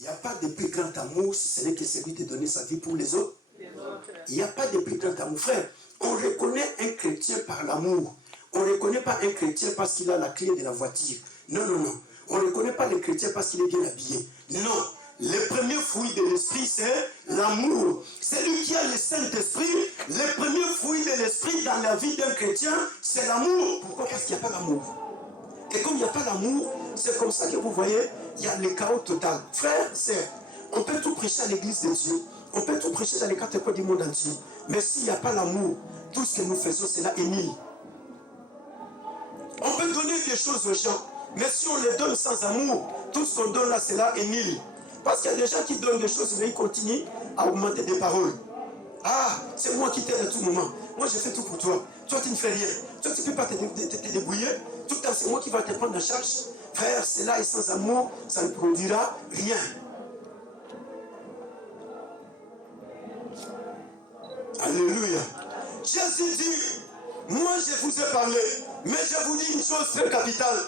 Il n'y a pas de plus grand amour si ce n'est que celui de donner sa vie pour les autres. Il n'y a pas de plus grand amour. Frère, on reconnaît un chrétien par l'amour. On ne reconnaît pas un chrétien parce qu'il a la clé de la voiture. Non, non, non. On ne reconnaît pas le chrétien parce qu'il est bien habillé. Non. Le premier fruit de l'esprit, c'est l'amour. Celui qui a le Saint-Esprit, le premier fruit de l'esprit dans la vie d'un chrétien, c'est l'amour. Pourquoi? Parce qu'il n'y a pas d'amour. Et comme il n'y a pas d'amour, c'est comme ça que vous voyez, il y a le chaos total. Frère, on peut tout prêcher à l'église de Dieu. On peut tout prêcher dans les quatre coins du monde entier. Mais s'il n'y a pas l'amour, tout ce que nous faisons, c'est là nul. On peut donner des choses aux gens. Mais si on les donne sans amour, tout ce qu'on donne là, c'est là nul. Parce qu'il y a des gens qui donnent des choses, mais ils continuent à augmenter des paroles. Ah, c'est moi qui t'aide à tout moment. Moi, je fais tout pour toi. Toi, tu ne fais rien. Toi, tu ne peux pas te débrouiller. Tout le temps, c'est moi qui vais te prendre en charge. Frère, cela est sans amour, ça ne produira rien. Alléluia. Jésus dit, moi, je vous ai parlé, mais je vous dis une chose très capitale.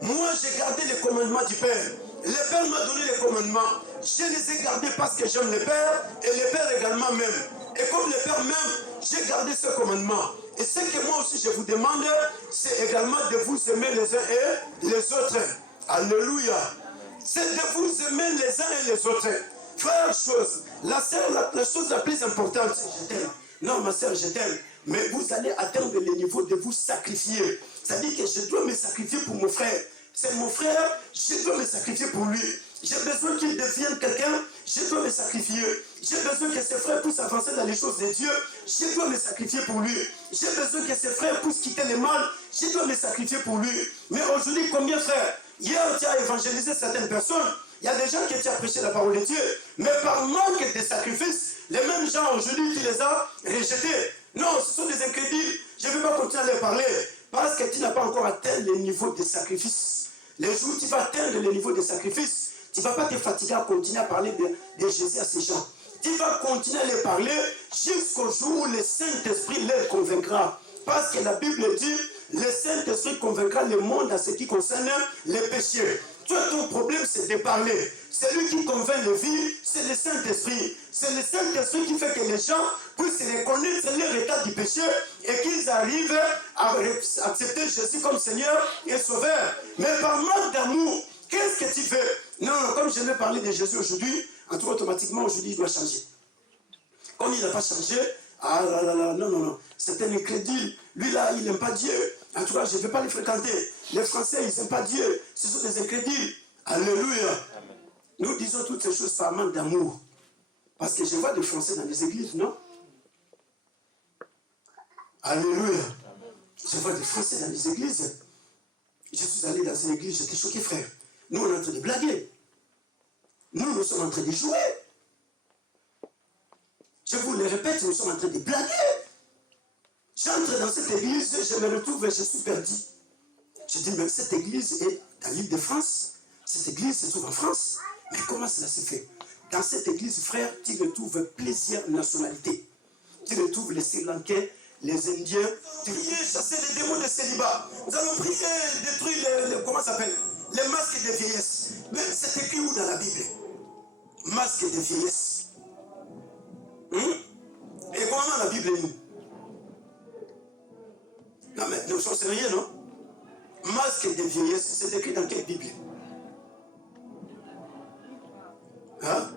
Moi, j'ai gardé les commandements du Père. Le Père m'a donné les commandements. Je les ai gardés parce que j'aime le Père et le Père également m'aime. Et comme le Père m'aime, j'ai gardé ce commandement. Et ce que moi aussi je vous demande, c'est également de vous aimer les uns et les autres. Alléluia. C'est de vous aimer les uns et les autres. Frère, la chose la plus importante, c'est je t'aime. Non, ma soeur, je t'aime. Mais vous allez atteindre le niveau de vous sacrifier. C'est-à-dire que je dois me sacrifier pour mon frère. C'est mon frère, je dois me sacrifier pour lui. J'ai besoin qu'il devienne quelqu'un, je dois me sacrifier. J'ai besoin que ses frères puissent avancer dans les choses de Dieu, je dois me sacrifier pour lui. J'ai besoin que ses frères puissent quitter le mal, je dois me sacrifier pour lui. Mais aujourd'hui, combien frères? Hier, tu as évangélisé certaines personnes. Il y a des gens qui ont prêché la parole de Dieu. Mais par manque de sacrifice, les mêmes gens aujourd'hui, tu les as rejetés. Non, ce sont des incrédules. Je ne vais pas continuer à les parler. Parce que tu n'as pas encore atteint le niveau de sacrifice. Les jours où tu vas atteindre le niveau de sacrifice, tu ne vas pas te fatiguer à continuer à parler de Jésus à ces gens. Tu vas continuer à les parler jusqu'au jour où le Saint-Esprit les convaincra. Parce que la Bible dit, le Saint-Esprit convaincra le monde à ce qui concerne les péchés. Toi, ton problème, c'est de parler. Celui qui convainc les vies, c'est le Saint-Esprit. C'est le Saint-Esprit qui fait que les gens puissent reconnaître leur état du péché et qu'ils arrivent à accepter Jésus comme Seigneur et Sauveur. Mais par manque d'amour, qu'est-ce que tu fais? Non, comme je vais parler de Jésus aujourd'hui, automatiquement, aujourd'hui, il doit changer. Comme il n'a pas changé, ah là là là, non, non, non, c'est un incrédule. Lui là, il n'aime pas Dieu. En tout cas, je ne vais pas les fréquenter. Les Français, ils n'aiment pas Dieu. Ce sont des incrédules. Alléluia. Amen. Nous disons toutes ces choses par manque d'amour. Parce que je vois des Français dans les églises, non? Alléluia. Amen. Je vois des Français dans les églises. Je suis allé dans une église, j'étais choqué, frère. Nous, on est en train de blaguer. Nous sommes en train de jouer. Je vous le répète, nous sommes en train de blaguer. J'entre dans cette église, je me retrouve et je suis perdu. Je dis, mais cette église est dans l'île de France. Cette église se trouve en France. Mais comment cela se fait? Dans cette église, frère, tu retrouves plusieurs nationalités. Tu retrouves les Sri Lankais, les Indiens. Tu priez chasser les démons de célibat. Nous allons prier détruire comment ça s'appelle? Les masques de vieillesse. Mais c'est écrit où dans la Bible? Masque de vieillesse. Et comment la Bible nous? Non mais nous ne sommes rien, non? Masque de vieillesse, c'est écrit dans quelle Bible? Hein?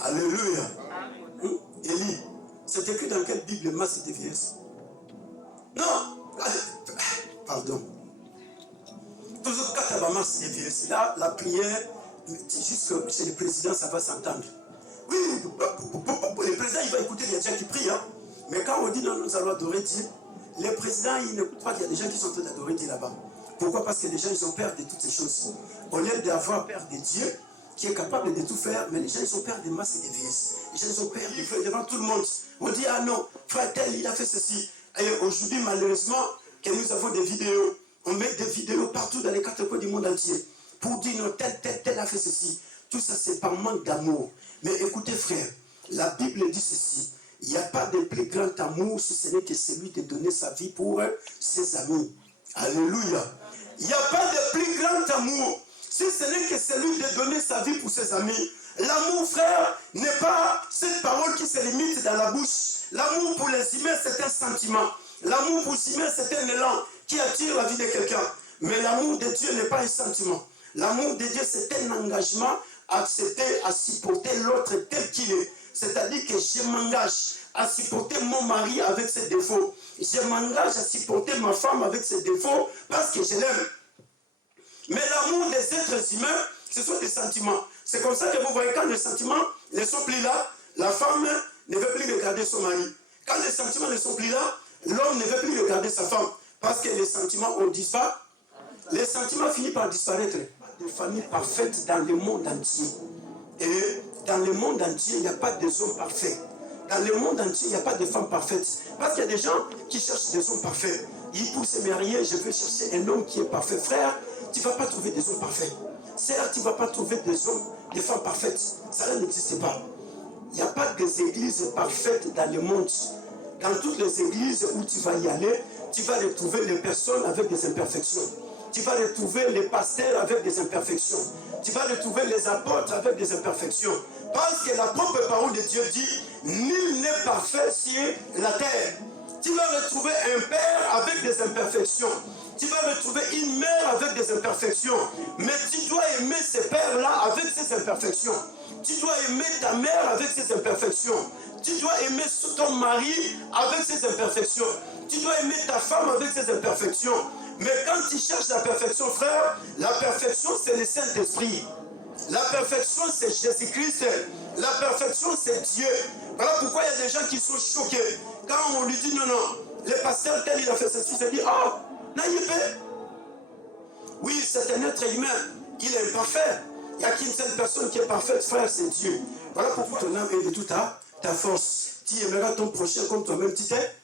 Alléluia. Élie, c'est écrit dans quelle Bible, masque de vieillesse? Non! Pardon. Toujours quand la masque de vieillesse, là, la prière, jusque chez le président, ça va s'entendre. Oui, le président, il va écouter les gens qui prient. Hein. Mais quand on dit non, nous allons adorer Dieu, les présidents, ils n'écoutent pas qu'il y a des gens qui sont en train d'adorer Dieu là-bas. Pourquoi? Parce que les gens, ils ont peur de toutes ces choses. Au lieu d'avoir peur de Dieu, qui est capable de tout faire, mais les gens, ils ont peur des masques et des vieilles. Les gens, ils ont peur de faire devant tout le monde. On dit, ah non, frère tel, il a fait ceci. Et aujourd'hui, malheureusement, que nous avons des vidéos, on met des vidéos partout dans les quatre coins du monde entier, pour dire, non, tel a fait ceci. Tout ça, c'est par manque d'amour. Mais écoutez, frère, la Bible dit ceci. Il n'y a pas de plus grand amour si ce n'est que celui de donner sa vie pour ses amis. Alléluia. Il n'y a pas de plus grand amour, si ce n'est que celui de donner sa vie pour ses amis. L'amour, frère, n'est pas cette parole qui se limite dans la bouche. L'amour pour les humains, c'est un sentiment. L'amour pour les humains, c'est un élan qui attire la vie de quelqu'un. Mais l'amour de Dieu n'est pas un sentiment. L'amour de Dieu, c'est un engagement à accepter, à supporter l'autre tel qu'il est. C'est-à-dire que je m'engage à supporter mon mari avec ses défauts. Je m'engage à supporter ma femme avec ses défauts parce que je l'aime. Mais l'amour des êtres humains, ce sont des sentiments. C'est comme ça que vous voyez, quand les sentiments ne sont plus là, la femme ne veut plus regarder son mari. Quand les sentiments ne sont plus là, l'homme ne veut plus regarder sa femme. Parce que les sentiments ont disparu. Les sentiments finissent par disparaître. Des familles parfaites dans le monde entier. Et dans le monde entier, il n'y a pas de hommes parfaits. Dans le monde entier, il n'y a pas de femmes parfaites. Parce qu'il y a des gens qui cherchent des hommes parfaits. Ils pour se marier, je veux chercher un homme qui est parfait. Frère, tu ne vas pas trouver des hommes parfaits. Sœur, tu ne vas pas trouver des hommes, des femmes parfaites. Ça n'existe pas. Il n'y a pas des églises parfaites dans le monde. Dans toutes les églises où tu vas y aller, tu vas retrouver les personnes avec des imperfections. Tu vas retrouver les pasteurs avec des imperfections. Tu vas retrouver les apôtres avec des imperfections. Parce que la propre parole de Dieu dit, nul n'est parfait sur la terre. Tu vas retrouver un père avec des imperfections. Tu vas retrouver une mère avec des imperfections. Mais tu dois aimer ce père-là avec ses imperfections. Tu dois aimer ta mère avec ses imperfections. Tu dois aimer ton mari avec ses imperfections. Tu dois aimer ta femme avec ses imperfections. Mais quand tu cherches la perfection, frère, la perfection, c'est le Saint-Esprit. La perfection, c'est Jésus-Christ. La perfection, c'est Dieu. Voilà pourquoi il y a des gens qui sont choqués. Quand on lui dit non, non, le pasteur tel, il a fait ceci, il dit, oh, naïve. Oui, c'est un être humain. Il est imparfait. Il n'y a qu'une seule personne qui est parfaite, frère, c'est Dieu. Voilà pourquoi ton âme est de toute ta force. Tu aimeras ton prochain comme toi-même, tu t'es.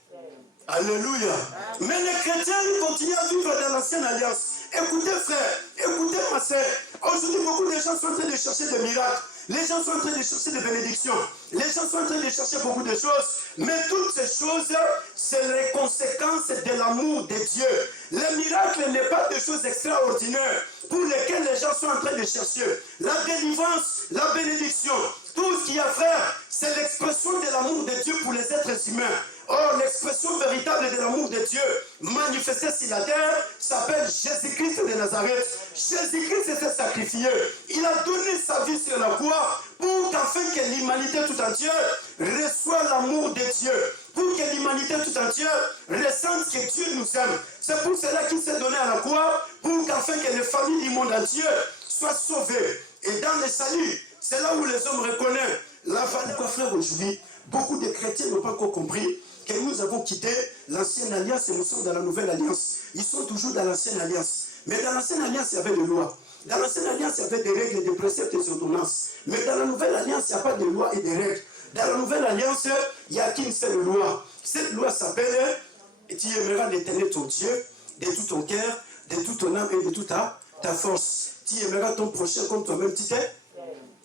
Alléluia. Mais les chrétiens, ils continuent à vivre dans l'ancienne alliance. Écoutez, frère, écoutez, ma sœur. Aujourd'hui, beaucoup de gens sont en train de chercher des miracles. Les gens sont en train de chercher des bénédictions. Les gens sont en train de chercher beaucoup de choses. Mais toutes ces choses, c'est les conséquences de l'amour de Dieu. Le miracle n'est pas des choses extraordinaires pour lesquelles les gens sont en train de chercher. La délivrance, la bénédiction, tout ce qu'il y a, frère, c'est l'expression de l'amour de Dieu pour les êtres humains. Or, l'expression véritable de l'amour de Dieu manifesté sur la terre s'appelle Jésus-Christ de Nazareth. Jésus-Christ s'est sacrifié. Il a donné sa vie sur la croix pour qu'afin que l'humanité tout entière reçoive l'amour de Dieu. Pour que l'humanité tout entière ressente que Dieu nous aime. C'est pour cela qu'il s'est donné à la croix, pour qu'afin que les familles du monde entier soient sauvées. Et dans le salut, c'est là où les hommes reconnaissent la famille. Quoi, frère, aujourd'hui, beaucoup de chrétiens n'ont pas encore compris que nous avons quitté l'ancienne alliance et nous sommes dans la nouvelle alliance. Ils sont toujours dans l'ancienne alliance. Mais dans l'ancienne alliance, il y avait des lois. Dans l'ancienne alliance, il y avait des règles, des préceptes et des ordonnances. Mais dans la nouvelle alliance, il n'y a pas de lois et de règles. Dans la nouvelle alliance, il n'y a qu'une seule loi. Cette loi s'appelle « Tu aimeras l'Éternel ton Dieu de tout ton cœur, de toute ton âme et de toute ta force. Tu aimeras ton prochain comme toi-même, tu t'es. »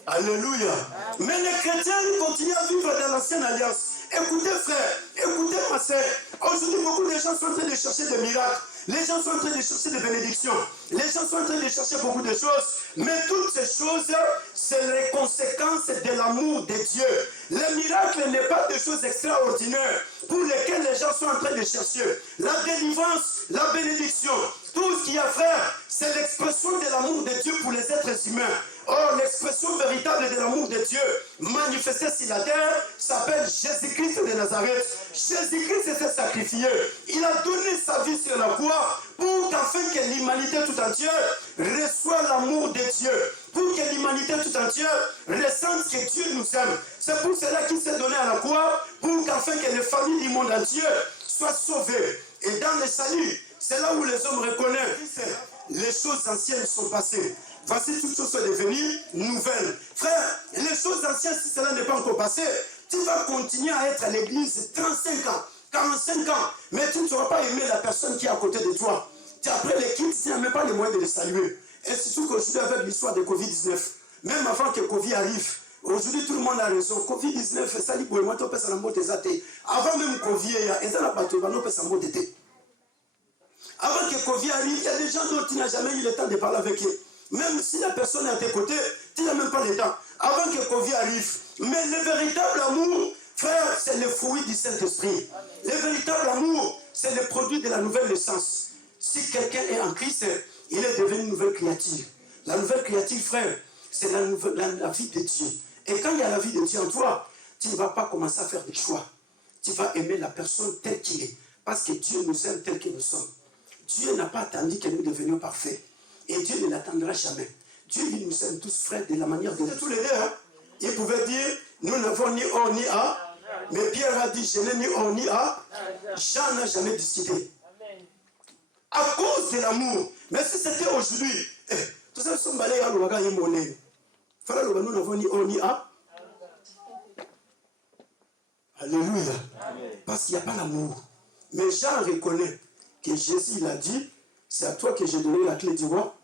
Alléluia. Mais les chrétiens continuent à vivre dans l'ancienne alliance. Écoutez, frère, écoutez, ma sœur. Aujourd'hui, beaucoup de gens sont en train de chercher des miracles. Les gens sont en train de chercher des bénédictions. Les gens sont en train de chercher beaucoup de choses. Mais toutes ces choses, c'est les conséquences de l'amour de Dieu. Le miracle n'est pas des choses extraordinaires pour lesquelles les gens sont en train de chercher. La délivrance, la bénédiction, tout ce qu'il y a, frère, c'est l'expression de l'amour de Dieu pour les êtres humains. Or, l'expression véritable de l'amour de Dieu manifesté sur la terre s'appelle Jésus-Christ de Nazareth. Jésus-Christ s'est sacrifié. Il a donné sa vie sur la croix pour qu'afin que l'humanité tout entière reçoive l'amour de Dieu. Pour que l'humanité tout entière ressente que Dieu nous aime. C'est pour cela qu'il s'est donné à la croix pour qu'afin que les familles du monde entier soient sauvées. Et dans le salut, c'est là où les hommes reconnaissent les choses anciennes sont passées. Voici toutes choses sont devenues nouvelles. Frère, les choses anciennes, si cela n'est pas encore passé, tu vas continuer à être à l'église 35 ans, 45 ans, mais tu ne sauras pas aimer la personne qui est à côté de toi. Après les kids, tu n'as même pas les moyens de les saluer. Et surtout qu'aujourd'hui, avec l'histoire de Covid-19, même avant que Covid arrive, aujourd'hui tout le monde a raison. Covid-19, ça dit pour moi, tu peux s'en montrer. Avant même Covid, il y a pas de Avant que Covid arrive, il y a des gens dont tu n'as jamais eu le temps de parler avec eux. Même si la personne est à tes côtés, tu n'as même pas le temps. Avant que Covid arrive. Mais le véritable amour, frère, c'est le fruit du Saint-Esprit. Le véritable amour, c'est le produit de la nouvelle naissance. Si quelqu'un est en Christ, il est devenu une nouvelle créature. La nouvelle créature, frère, c'est la vie de Dieu. Et quand il y a la vie de Dieu en toi, tu ne vas pas commencer à faire des choix. Tu vas aimer la personne telle qu'il est. Parce que Dieu nous aime tel que nous sommes. Dieu n'a pas attendu que nous devenions parfaits. Et Dieu ne l'attendra jamais. Dieu, il nous aime tous, frères, de la manière de tous les deux. Hein? Il pouvait dire, nous n'avons ni or ni a. Mais Pierre a dit, je n'ai ni or ni a. Jean n'a jamais discuté. À cause de l'amour. Mais si c'était aujourd'hui, tout ça, nous n'avons ni or ni a. Alléluia. Parce qu'il n'y a pas l'amour. Mais Jean reconnaît que Jésus il a dit, c'est à toi que j'ai donné la clé du roi.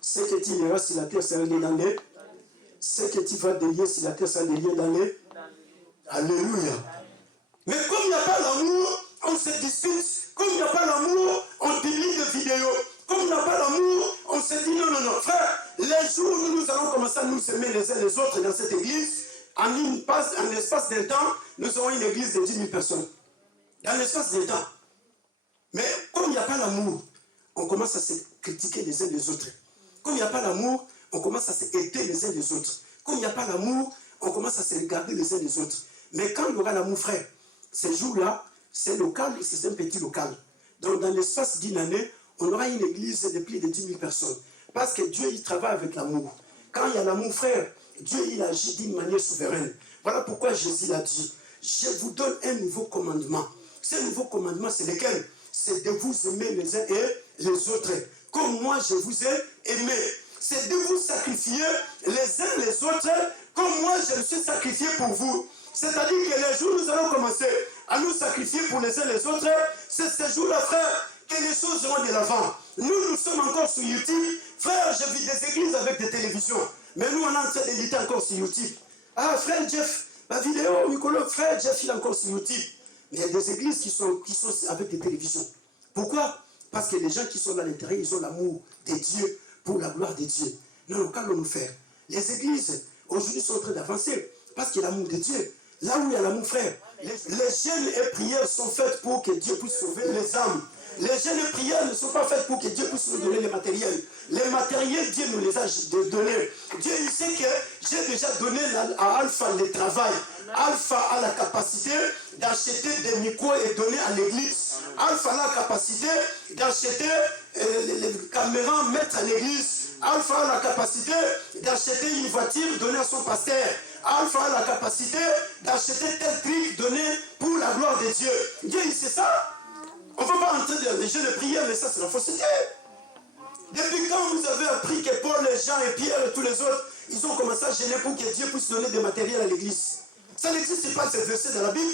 Ce que tu iras sur la terre, c'est un lié dans les. Ce que tu vas délier sur la terre, c'est un lié dans les. Alléluia. Mais comme il n'y a pas l'amour, on se dispute. Comme il n'y a pas l'amour, on publie des vidéos. Comme il n'y a pas l'amour, on se dit non, non, non. Frère, les jours où nous allons commencer à nous aimer les uns les autres dans cette église, en l'espace d'un temps, nous aurons une église de 10 000 personnes. Dans l'espace d'un temps. Mais comme il n'y a pas l'amour, on commence à se critiquer les uns les autres. Comme il n'y a pas l'amour, on commence à se hater les uns les autres. Comme il n'y a pas l'amour, on commence à se regarder les uns les autres. Mais quand il y aura l'amour, frère, ces jours-là, c'est local, c'est un petit local. Donc dans l'espace d'une année, on aura une église de plus de 10 000 personnes. Parce que Dieu, il travaille avec l'amour. Quand il y a l'amour, frère, Dieu, il agit d'une manière souveraine. Voilà pourquoi Jésus l'a dit. Je vous donne un nouveau commandement. Ce nouveau commandement, c'est lequel? C'est de vous aimer les uns et les autres. Comme moi, je vous ai aimé. C'est de vous sacrifier les uns les autres, comme moi, je me suis sacrifié pour vous. C'est-à-dire que les jours où nous allons commencer à nous sacrifier pour les uns les autres, c'est ces jours-là, frère, que les choses vont de l'avant. Nous sommes encore sur YouTube. Frère, j'ai vu des églises avec des télévisions. Mais nous, on est en train d'éditer encore sur YouTube. Ah, frère Jeff, ma vidéo, Nicolas, frère Jeff, il est encore sur YouTube. Mais il y a des églises qui sont avec des télévisions. Pourquoi? Parce que les gens qui sont là à l'intérieur, ils ont l'amour de Dieu pour la gloire de Dieu. Non, qu'allons-nous faire? Les églises, aujourd'hui, sont en train d'avancer parce qu'il y a l'amour de Dieu. Là où il y a l'amour, frère, les jeûnes et prières sont faites pour que Dieu puisse sauver les âmes. Les jeûnes et prières ne sont pas faites pour que Dieu puisse nous donner les matériels. Les matériels, Dieu nous les a donnés. Dieu, il sait que j'ai déjà donné à Alpha le travail. Alpha a la capacité d'acheter des micros et donner à l'église. Alpha a la capacité d'acheter les caméras, mettre à l'église. Alpha a la capacité d'acheter une voiture, donner à son pasteur. Alpha a la capacité d'acheter tel truc, donné pour la gloire de Dieu. Dieu, il sait ça. On ne va pas entrer dans les jeux de prière, mais ça, c'est la fausseté. Depuis quand vous avez appris que Paul, Jean et Pierre et tous les autres, ils ont commencé à gêner pour que Dieu puisse donner des matériels à l'église? Ça n'existe pas, ces versets dans la Bible.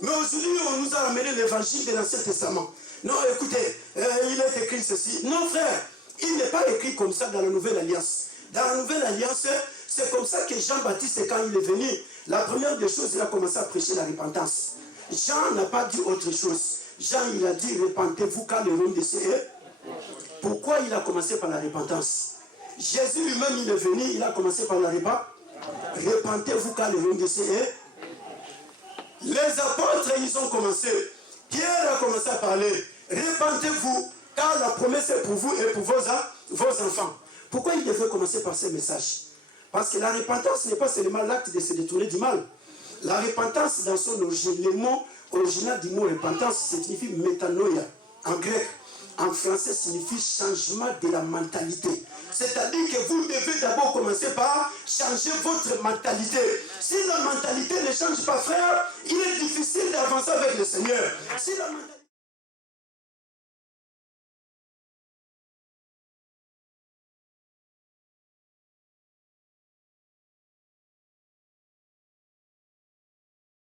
Mais aujourd'hui, on nous a ramené l'évangile de l'Ancien Testament. Non, écoutez, il est écrit ceci. Non, frère, il n'est pas écrit comme ça dans la Nouvelle Alliance. Dans la Nouvelle Alliance, c'est comme ça que Jean-Baptiste, quand il est venu, la première des choses, il a commencé à prêcher la repentance. Jean n'a pas dit autre chose. Jean, il a dit, repentez-vous car le royaume des cieux est. Pourquoi il a commencé par la repentance? Jésus lui-même, il est venu, il a commencé par la repentance. Repentez-vous car le royaume des cieux est. Les apôtres, ils ont commencé. Pierre a commencé à parler. Repentez-vous car la promesse est pour vous et pour vos enfants. Pourquoi il devait commencer par ce message? Parce que la repentance n'est pas seulement l'acte de se détourner du mal. La repentance, dans son origine, le mot original du mot repentance signifie métanoïa en grec. En français, signifie changement de la mentalité. C'est-à-dire que vous devez d'abord commencer par changer votre mentalité. Si la mentalité ne change pas, frère, il est difficile d'avancer avec le Seigneur. Si la mentalité